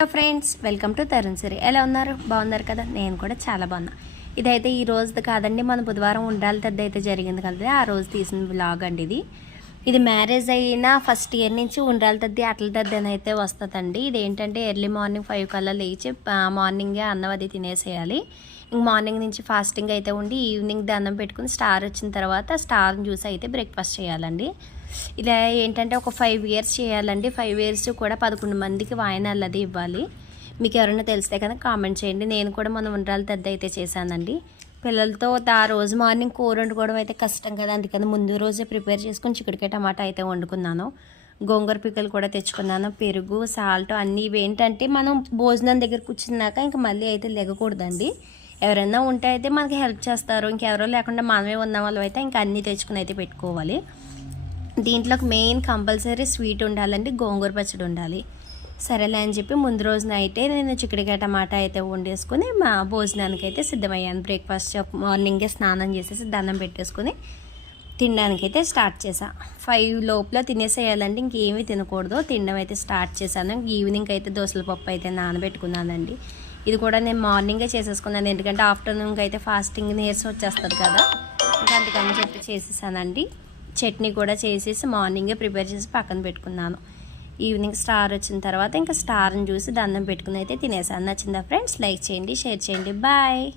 Hello friends welcome to Tarun Siri. ఎలా ఉన్నారు? బాగున్నారు కదా? నేను కూడా చాలా బాగున్నా. ఇదైతే ఈ రోజుది కాదండి మన బుధవారం ఉండాలి తద్ది అయితే జరిగింది కదా ఆ రోజు తీసిన బ్లాగ్ అండి ఇది. ఇది మ్యారేజ్ అయిన ఫస్ట్ ఇయర్ నుంచి ఉండాలి తద్ది అట్ల తద్ది అని అయితే వస్తుందండి. ఇది ఏంటంటే ఎర్లీ మార్నింగ్ ఫైవ్ కల్లా లేచి మార్నింగే అన్నం అది తినేసేయాలి. ఇంక మార్నింగ్ నుంచి ఫాస్టింగ్ అయితే ఉండి ఈవినింగ్ దండం పెట్టుకుని స్టార్ వచ్చిన తర్వాత స్టార్ని చూసి అయితే బ్రేక్ఫాస్ట్ చేయాలండి. ఇలా ఏంటంటే ఒక ఫైవ్ ఇయర్స్ చేయాలండి. ఫైవ్ ఇయర్స్ కూడా పదకొండు మందికి వాయినాలు అది ఇవ్వాలి. మీకు ఎవరైనా తెలిస్తే కనుక కామెంట్ చేయండి. నేను కూడా మనం ఉండ్రాలు పెద్ద అయితే చేశానండి. పిల్లలతో ఆ రోజు మార్నింగ్ కూర వండుకోవడం అయితే కష్టం కదా. అందుకని ముందు రోజే ప్రిపేర్ చేసుకుని చిక్కుడుకాయ టమాటా అయితే వండుకున్నాను. గోంగూర పిక్కలు కూడా తెచ్చుకున్నాను. పెరుగు సాల్ట్ అన్నీ ఇవి ఏంటంటే మనం భోజనం దగ్గర కూర్చున్నాక ఇంకా మళ్ళీ అయితే లెగకూడదండి ఎవరైనా ఉంటే అయితే మనకి హెల్ప్ చేస్తారు. ఇంకెవరో లేకుండా మనమే ఉన్న వాళ్ళు అయితే ఇంకా అన్నీ తెచ్చుకుని అయితే పెట్టుకోవాలి. దీంట్లోకి మెయిన్ కంపల్సరీ స్వీట్ ఉండాలండి. గోంగూర పచ్చడి ఉండాలి. సరేలే అని చెప్పి ముందు రోజున అయితే నేను చిక్కుడుకాయ టమాటా అయితే వండేసుకుని మా భోజనానికి అయితే సిద్ధమయ్యాను బ్రేక్ఫాస్ట్ మార్నింగే స్నానం చేసేసి దండం పెట్టేసుకుని తినడానికైతే స్టార్ట్ చేసా. ఫైవ్ లోపల తినేసేయాలండి ఇంకేమీ తినకూడదు. తినడం అయితే స్టార్ట్ చేశాను. ఈవినింగ్ అయితే దోసల పప్పు అయితే నానబెట్టుకున్నానండి. ఇది కూడా నేను మార్నింగే చేసేసుకున్నాను. ఎందుకంటే ఆఫ్టర్నూన్కి అయితే ఫాస్టింగ్ నీరసం వచ్చేస్తుంది కదా. ఇంకా అందుకని చెప్పి చేసేసానండి. చట్నీ కూడా చేసేసి మార్నింగే ప్రిపేర్ చేసి పక్కన పెట్టుకున్నాను. ఈవినింగ్ స్టార్ వచ్చిన తర్వాత ఇంకా స్టార్ని చూసి దండం పెట్టుకుని అయితే తినేసాను నచ్చిందా ఫ్రెండ్స్? లైక్ చేయండి షేర్ చేయండి. బాయ్.